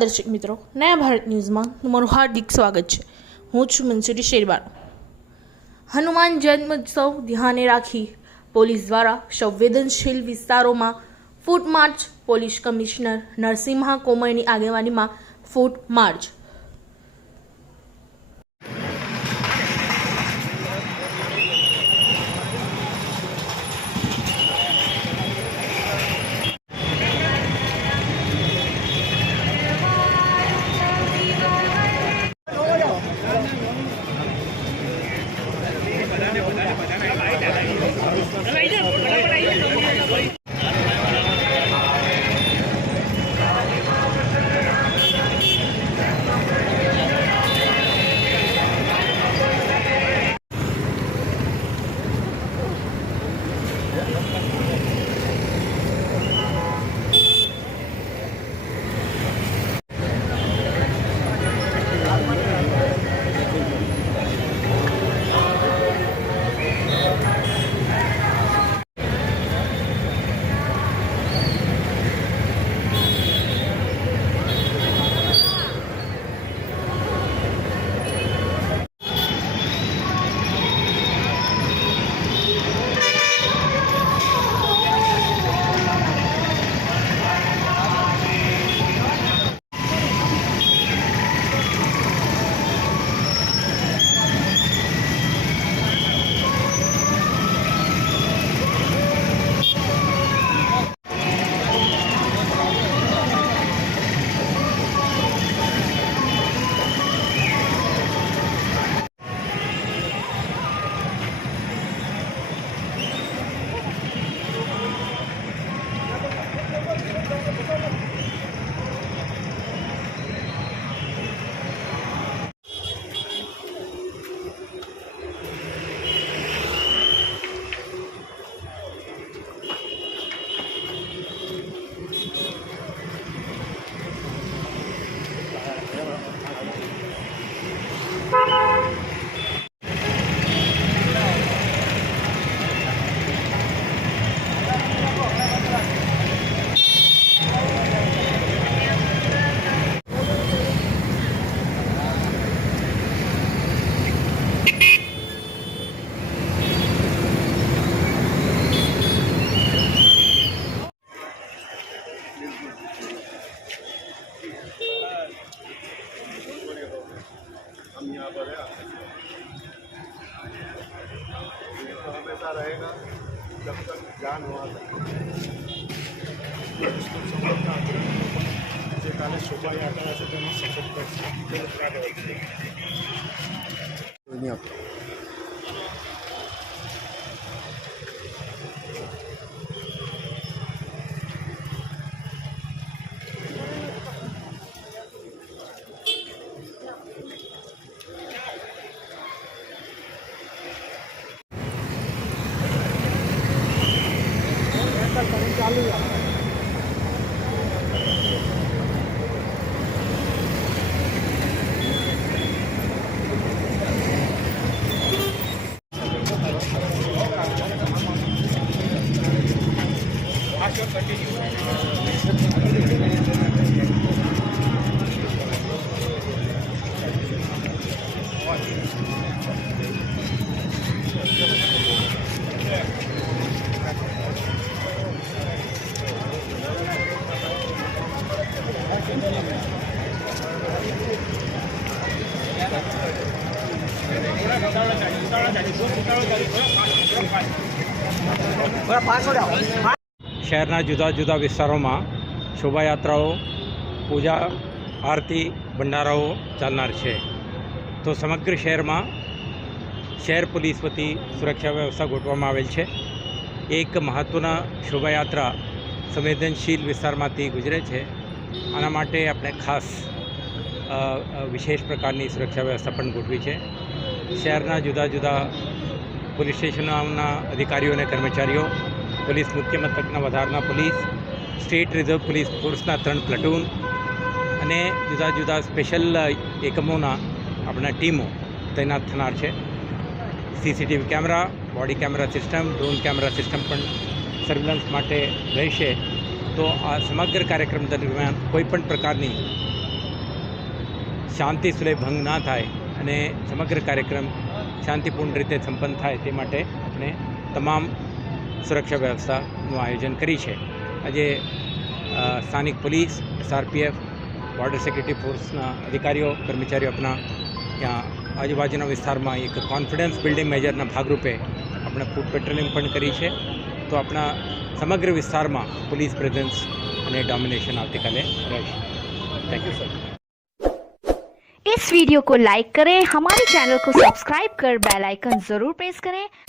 નમસ્કાર દર્શક મિત્રો, નયા ભારત ન્યૂઝમાં તમારું હાર્દિક સ્વાગત છે। હું છું મંસૂરી શેરબાનો। હનુમાન જન્મોત્સવ ધ્યાને રાખી પોલીસ દ્વારા સંવેદનશીલ વિસ્તારોમાં ફૂટ માર્ચ, પોલીસ કમિશનર નરસિંહા કોમળની આગેવાનીમાં ફૂટ માર્ચ। हम यहाँ पर है, ये तो हमेशा रहेगा जब तक जान हुआ जे काले शोभा यात्रा से त्यांनी सशक्त चालू है। શહેરના જુદા જુદા વિસ્તારોમાં શોભાયાત્રાઓ, પૂજા, આરતી, ભંડારાઓ ચાલનાર છે। તો સમગ્ર શહેરમાં શહેર પોલીસ વતી સુરક્ષા વ્યવસ્થા ગોઠવવામાં આવેલ છે। એક મહત્ત્વના શોભાયાત્રા સંવેદનશીલ વિસ્તારમાંથી ગુજરે છે। આના માટે આપણે ખાસ વિશેષ પ્રકારની સુરક્ષા વ્યવસ્થા પણ ગોઠવી છે। શહેરના જુદા જુદા પોલીસ સ્ટેશનોના અધિકારીઓ અને કર્મચારીઓ, પોલીસ મુખ્ય મથકના વધારાના પોલીસ, સ્ટેટ રિઝર્વ પોલીસ ફોર્સના 3 પ્લાટૂન અને જુદા જુદા સ્પેશિયલ એકમોના આપણા ટીમો તૈનાત થનાર છે। CCTV camera, body camera system, drone camera system પણ સર્વેલન્સ માટે રહેશે। તો આ સમગ્ર કાર્યક્રમ દરમિયાન કોઈપણ પ્રકારની શાંતિ સુલેહ ભંગ ના થાય અને સમગ્ર કાર્યક્રમ શાંતિપૂર્ણ રીતે સંપન્ન થાય તે માટે આપણે તમામ સુરક્ષા વ્યવસ્થાનું આયોજન કરી છે. આજે સ્થાનિક પોલીસ, SRPF, બોર્ડર સિક્યુરિટી ફોર્સના અધિકારીઓ, કર્મચારીઓ આપણા ત્યાં આજુબાજુના વિસ્તારમાં એક કોન્ફિડન્સ બિલ્ડિંગ મેજરના ભાગરૂપે આપણે ફૂડ પેટ્રોલિંગ પણ કરી છે. તો આપણા સમગ્ર વિસ્તારમાં પોલીસ પ્રેઝન્સ અને ડોમિનેશન આવતીકાલે રહેશે. Thank you sir. इस वीडियो को लाइक करें, हमारे चैनल को सब्सक्राइब कर बेल आइकन जरूर प्रेस करें